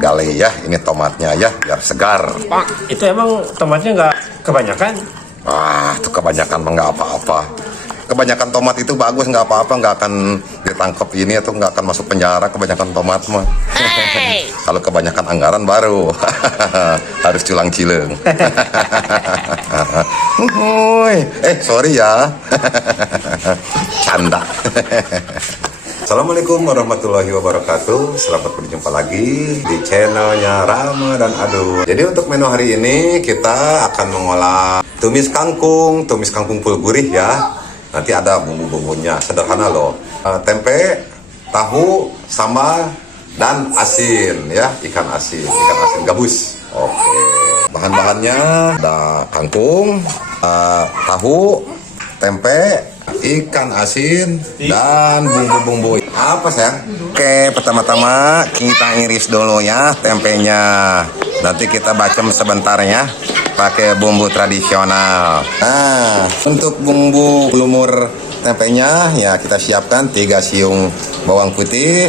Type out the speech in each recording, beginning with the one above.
gali ya. Ini tomatnya ya, biar segar. Pak, itu emang tomatnya nggak kebanyakan? Wah, itu kebanyakan mah nggak apa-apa. Kebanyakan tomat itu bagus, nggak apa-apa, nggak akan ditangkap ini atau nggak akan masuk penjara. Kebanyakan tomat mah. Kalau kebanyakan anggaran baru harus culang cileng. Sorry ya. Canda. Assalamualaikum warahmatullahi wabarakatuh. Selamat berjumpa lagi di channelnya Rama dan Ado. Jadi untuk menu hari ini kita akan mengolah tumis kangkung full gurih ya. Nanti ada bumbu-bumbunya, sederhana loh. Tempe, tahu, sambal, dan asin ya, ikan asin gabus. Oke. Bahan-bahannya ada kangkung, tahu, tempe, ikan asin, dan bumbu-bumbu. Apa sayang? Oke, pertama-tama kita iris dulu ya tempenya. Nanti kita bacem sebentar ya, pakai bumbu tradisional. Nah, untuk bumbu lumur tempenya ya kita siapkan 3 siung bawang putih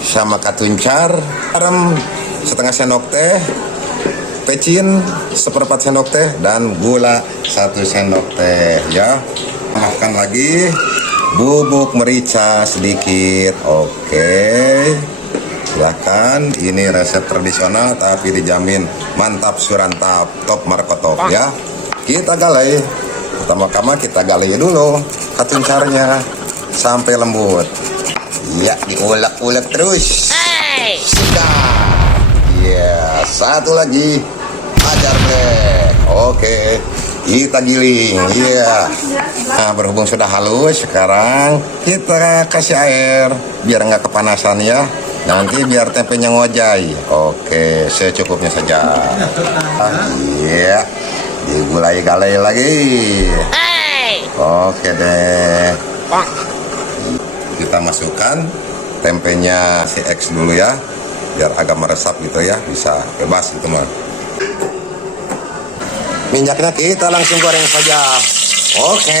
sama katuncar, garam setengah sendok teh, pecin 1/4 sendok teh, dan gula 1 sendok teh ya. Tambahkan lagi bubuk merica sedikit. Oke, silahkan. Ini resep tradisional tapi dijamin mantap surantap, top markotop ya. Kita galai. Pertama-tama kita galai dulu katuncarnya sampai lembut ya, diulek-ulek terus. Sudah ya, satu lagi ajar deh. Oke, kita giling ya. Nah, berhubung sudah halus, sekarang kita kasih air biar nggak kepanasan ya. Nanti biar tempenya ngojai. Oke, secukupnya saja. Iya, digulai-galai lagi. Oke deh. Kita masukkan tempenya si X dulu ya, biar agak meresap gitu ya. Bisa bebas gitu mah. Minyaknya kita langsung goreng saja. Oke,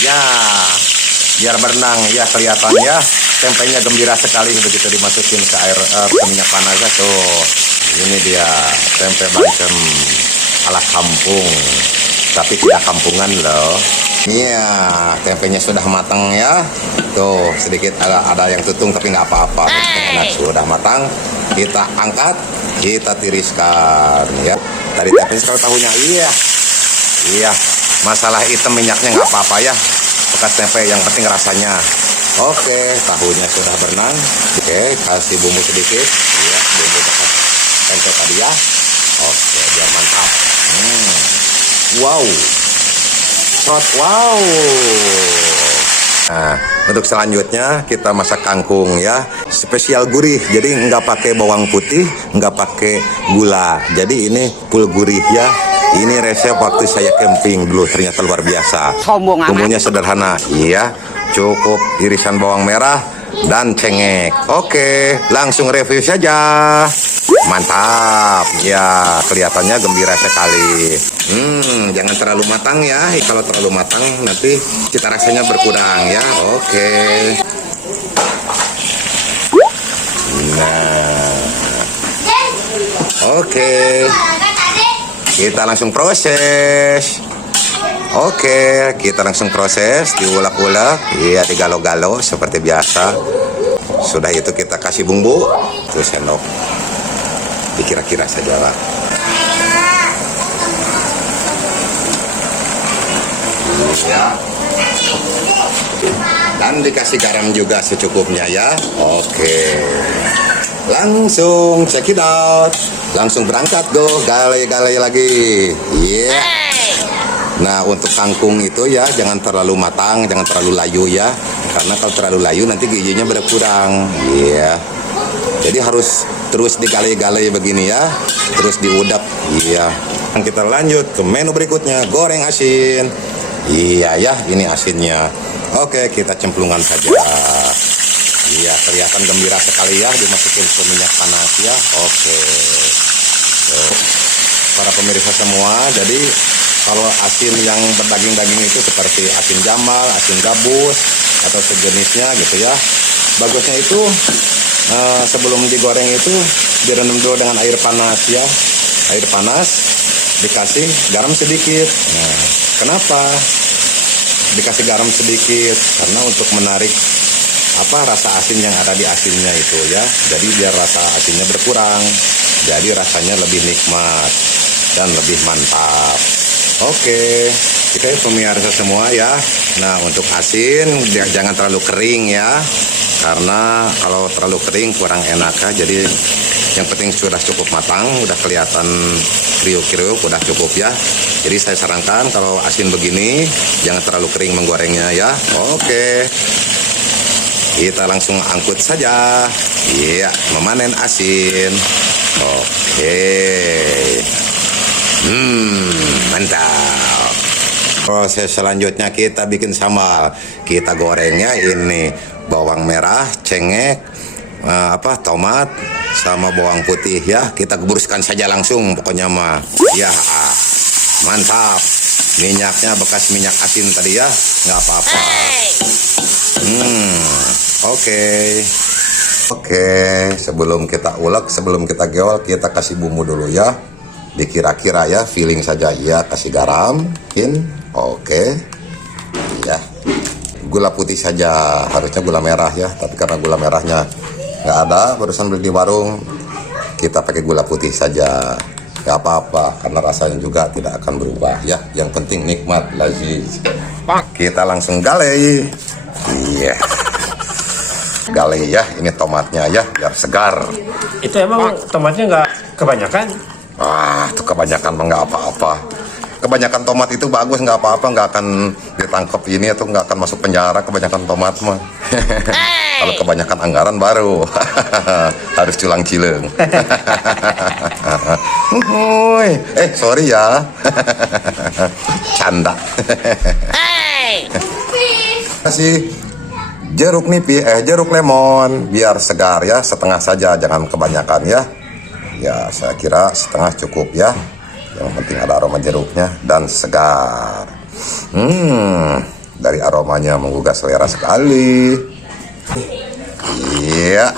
ya, biar berenang ya, kelihatan ya. Tempenya gembira sekali begitu dimasukin ke air ke minyak panasnya tuh. Ini dia tempe bacem ala kampung, tapi tidak kampungan loh. Iya, tempenya sudah matang ya. Tuh sedikit ada yang tutung tapi nggak apa-apa. Sudah matang, kita angkat, kita tiriskan ya. Tadi tapi kalau tahunya iya, masalah hitam minyaknya nggak apa-apa ya, bekas tempe yang penting rasanya. Oke, tahunya sudah berenang. Oke, kasih bumbu sedikit ya, bumbu bekas tempe tadi ya. Oke, biar mantap. Wow. Nah, untuk selanjutnya kita masak kangkung ya, spesial gurih. Jadi nggak pakai bawang putih, nggak pakai gula. Jadi ini full gurih ya. Ini resep waktu saya camping dulu, ternyata luar biasa. Bumbunya sederhana, iya. Cukup irisan bawang merah dan cengek. Oke, langsung review saja. Mantap, ya kelihatannya gembira sekali. Jangan terlalu matang ya. Kalau terlalu matang nanti cita rasanya berkurang ya. Oke. Nah, oke. Kita langsung proses. Oke, kita langsung proses, diulek-ulek, iya, digalo-galo seperti biasa. Sudah itu kita kasih bumbu, terus sendok, dikira-kira saja lah. Ya. Dan dikasih garam juga secukupnya ya. Oke, langsung check it out, langsung berangkat go, galai-galai lagi. Iya. Nah, untuk kangkung itu ya jangan terlalu matang, jangan terlalu layu ya. Karena kalau terlalu layu nanti gizinya berkurang. Iya. Jadi harus terus digalai-galai begini ya. Terus diudap. Iya. Dan kita lanjut ke menu berikutnya, goreng asin. Iya ya, ini asinnya. Oke, kita cemplungan saja. Iya, kelihatan gembira sekali ya, dimasukin ke minyak panas ya. Oke. Para pemirsa semua, jadi kalau asin yang berdaging-daging itu seperti asin jamal, asin gabus, atau sejenisnya gitu ya, bagusnya itu sebelum digoreng itu direndam dulu dengan air panas ya. Air panas, dikasih garam sedikit. Nah, kenapa dikasih garam sedikit? Karena untuk menarik rasa asin yang ada di asinnya itu ya. Jadi biar rasa asinnya berkurang. Jadi rasanya lebih nikmat dan lebih mantap. Oke, kita pemirsa semua ya. Nah, untuk asin jangan terlalu kering ya. Karena kalau terlalu kering kurang enak ya. Jadi yang penting sudah cukup matang, udah kelihatan kriuk-kriuk, udah cukup ya. Jadi saya sarankan kalau asin begini jangan terlalu kering menggorengnya ya. Oke, kita langsung angkut saja. Iya, memanen asin. Oke, mantap. Proses selanjutnya kita bikin sambal. Kita gorengnya ini bawang merah, cengek, tomat sama bawang putih ya. Kita geburuskan saja langsung pokoknya mah. Ya, mantap. Minyaknya bekas minyak asin tadi ya, nggak apa-apa. Oke, sebelum kita ulek, sebelum kita geol, kita kasih bumbu dulu ya. Dikira-kira ya, feeling saja ya. Kasih garam, oke. Ya, gula putih saja, harusnya gula merah ya. Tapi karena gula merahnya nggak ada, barusan beli di warung, kita pakai gula putih saja. Nggak apa-apa, karena rasanya juga tidak akan berubah ya. Yang penting nikmat, lazis. Kita langsung galei. Iya. Galei ya, ini tomatnya ya, biar segar. Itu emang tomatnya nggak kebanyakan? Itu kebanyakan mah nggak apa-apa. Kebanyakan tomat itu bagus, nggak apa-apa, nggak akan ditangkap ini atau nggak akan masuk penjara. Kebanyakan tomat mah. Kalau kebanyakan anggaran baru harus culang cileng. Sorry ya. Canda. Kasih jeruk nipis, jeruk lemon biar segar ya, setengah saja, jangan kebanyakan ya. Ya, saya kira setengah cukup ya. Yang penting ada aroma jeruknya dan segar. Dari aromanya menggugah selera sekali. Iya.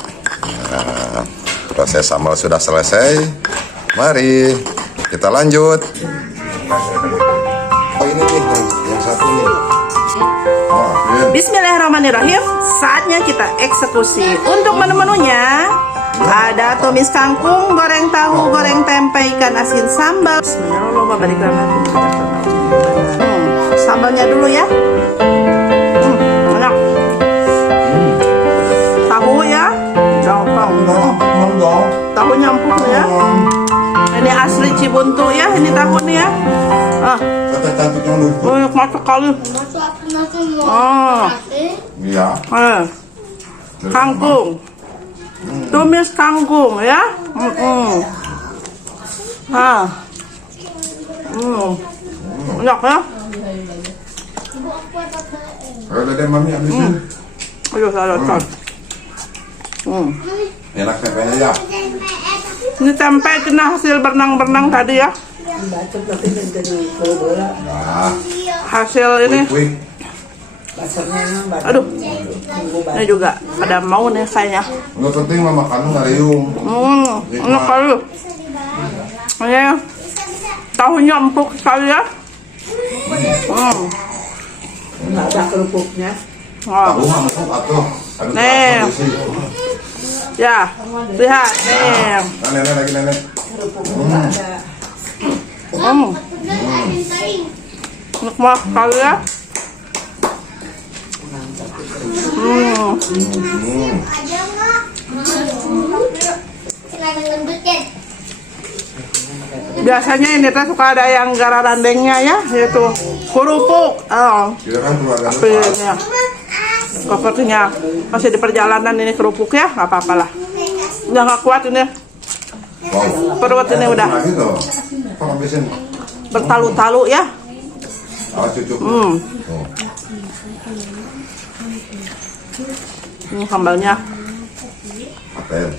Nah, proses sambal sudah selesai. Mari kita lanjut. Ini nih yang satu nih. Bismillahirrahmanirrahim. Saatnya kita eksekusi. Untuk menu-menunya ada tumis kangkung, goreng tahu, goreng tempe, ikan asin, sambal. Bismillahirrahmanirrahim. Sambalnya dulu ya. Enak. Tahu ya. Tahunya empuk ya. Ini asli Cibuntu ya. Ini tahu nih ya. Nikmat sekali. Iya. Kangkung. Tumis kangkung ya. Enak ya. Udah deh mami habisin. Ayo saya lihat. Enak tempenya ya. Ini tempe kena hasil berenang-berenang tadi ya. Nah, Hasil ini. quick. Aduh. Ini juga pada mau nih kayaknya. Nggak penting mah makan ngariung. Enak kali. Ini tahunya empuk sekali ya. Nggak ada kerupuknya. Tahu mah empuk atuh. Aduh, Nih. kondisi. Ya, lihat nih. Nah, nenek lagi nenek. Nikmat sekali ya. Biasanya ini teh suka ada yang gara randengnya ya, yaitu kerupuk. Kita kan keluarga Tapi ini ya, sepertinya masih di perjalanan ini kerupuk ya, nggak apa-apa lah. Udah nggak kuat ini, perut ini udah lagi tuh. Apa habisin? bertalu-talu ya. Cucu. Ini sambalnya. Apel.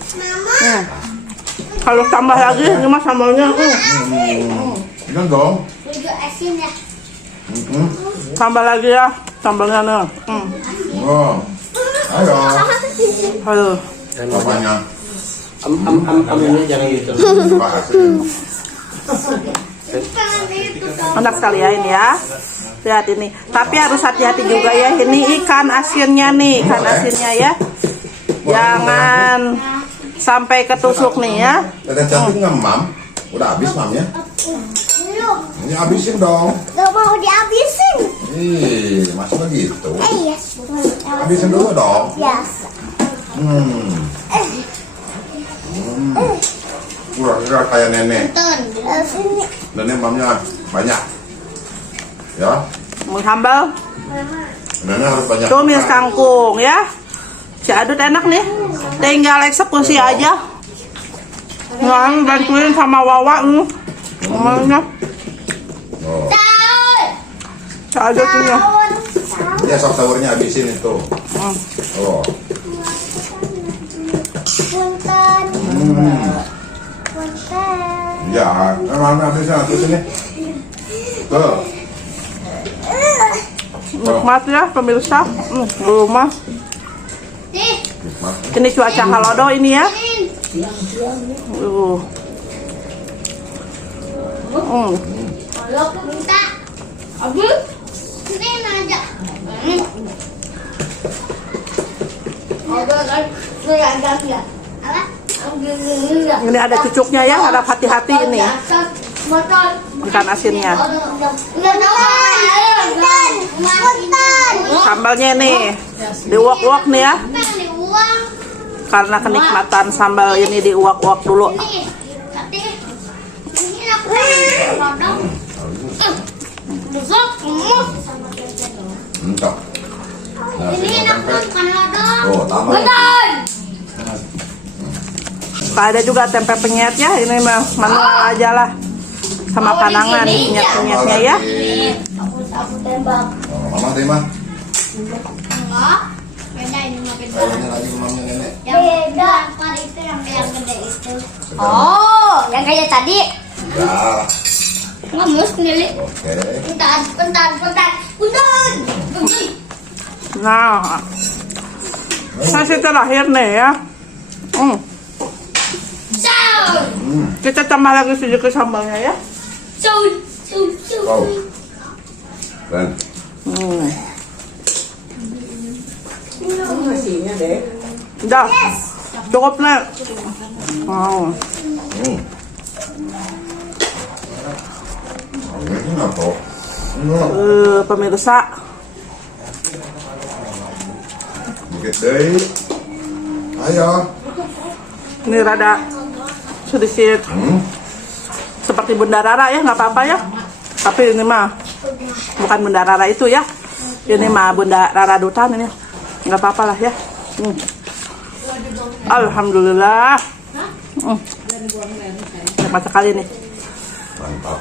Kalau tambah lagi, ini mah sambalnya. Ini dong. Tambah lagi ya, sambalnya nih. Oh. Ayo. Aduh, Apanya? Aminnya jangan gitu. Terima kasih. Enak sekali ya ini ya. Lihat ini. Tapi harus hati-hati juga ya. Ini ikan asinnya nih, ikan asinnya ya. Jangan sampai ketusuk nih ya. Dada cantik nggak, Mam? Udah habis, Mamnya? Ini habisin dong. Gak mau dihabisin. Ih, masih begitu. Yes. Habisin dulu dong. Yes. Kurang-kurang kayak nenek. Sini. Nenek mamnya banyak. Ya, Mau sambal. nenek harus banyak. Tumis kangkung ya. Si Adut enak nih. Tinggal eksekusi aja. Nah, bantuin sama Wawa nih. Namanya. Oh. Si Adut punya. Ya, sahurnya habisin itu. Oh. Punten. Punten. Ya, mana habisin satu sini. Tuh. Nikmat ya pemirsa. Rumah. Nikmat. Ini cuaca halodo ini ya. Kalau minta. Ini aja. Ini ada cucuknya ya, harap hati-hati ini. Ikan asinnya. Sambalnya nih. Diuak-uak nih ya. Karena kenikmatan sambal ini diuak-uak dulu. Entah. Ini enak kan lodong. Oh, tambah. Ada juga tempe penyet ya. Ini mah manual aja lah. Sama panangan penyet-penyetnya ya. Aku tembak. Oh, Mama terima. Enggak. Beda ini mah beda. Kayaknya lagi mamanya nenek. Beda. Itu yang gede itu. Oh, yang kayak tadi. Ya. Ngamus nili. Oke. Bentar. Nah, masih terakhir nih ya. Kita tambah lagi sedikit sambalnya ya. Oh. Dan Nasinya deh. Udah, cukup nih. Wow. ini apa? Pemirsa, Dikit deh. Ayo. ini rada sedikit seperti Bunda Rara ya, nggak apa-apa ya. Tapi ini mah bukan Bunda Rara itu ya. Ini mah Bunda Rara Dutan ini, nggak apa-apa lah ya. Alhamdulillah. Nikmat sekali nih. Mantap.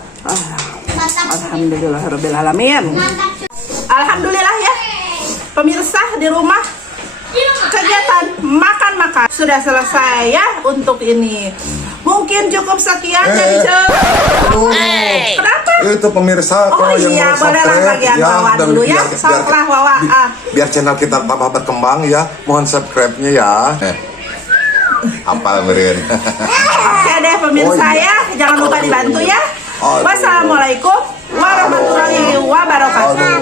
Alhamdulillahirabbil alamin. Alhamdulillah ya. Pemirsa di rumah kegiatan makan-makan sudah selesai ya untuk ini. Mungkin cukup sekian jadi Kenapa? Itu pemirsa Oh kalau yang iya, mau boleh lah subscribe bagian Wawa dan dulu ya. Soklah Wawa. biar channel kita tambah berkembang ya. Mohon subscribe-nya ya. Apal beren. Oke deh pemirsa Oh, iya. ya. Jangan lupa dibantu ya. Aduh. Wassalamualaikum warahmatullahi wabarakatuh.